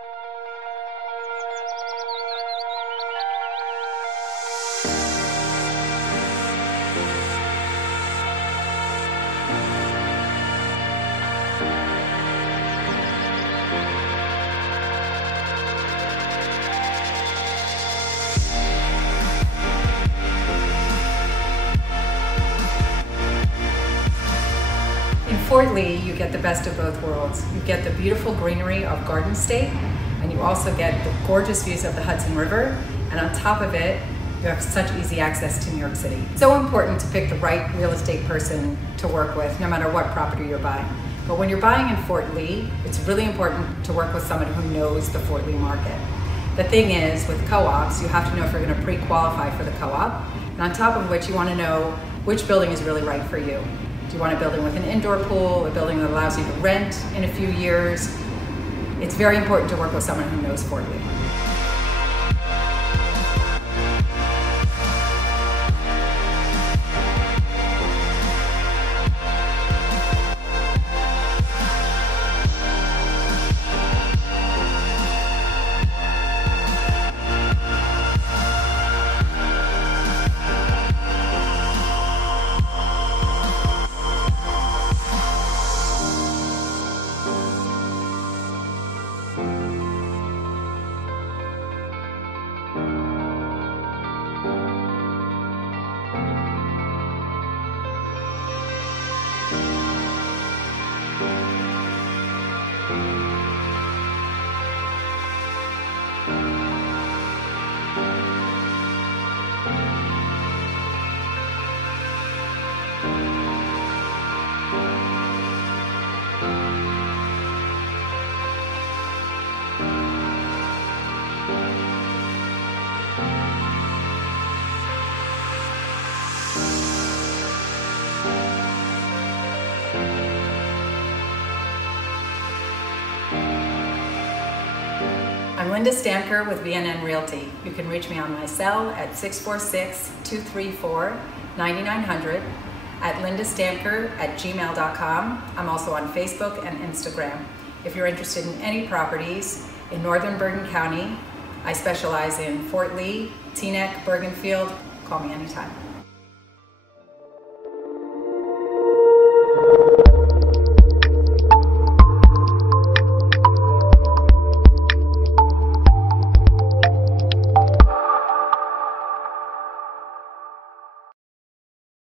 In Fort Lee, you get the best of both worlds. You get the beautiful greenery of Garden State, and you also get the gorgeous views of the Hudson River, and on top of it, you have such easy access to New York City. It's so important to pick the right real estate person to work with, no matter what property you're buying. But when you're buying in Fort Lee, it's really important to work with someone who knows the Fort Lee market. The thing is, with co-ops, you have to know if you're going to pre-qualify for the co-op, and on top of which, you want to know which building is really right for you. Do you want a building with an indoor pool, a building that allows you to rent in a few years? It's very important to work with someone who knows Fort Lee. I'm Linda Stamker with VNN Realty. You can reach me on my cell at 646-234-9900, at lindastamker@gmail.com. I'm also on Facebook and Instagram. If you're interested in any properties in Northern Bergen County, I specialize in Fort Lee, Teaneck, Bergenfield. Call me anytime.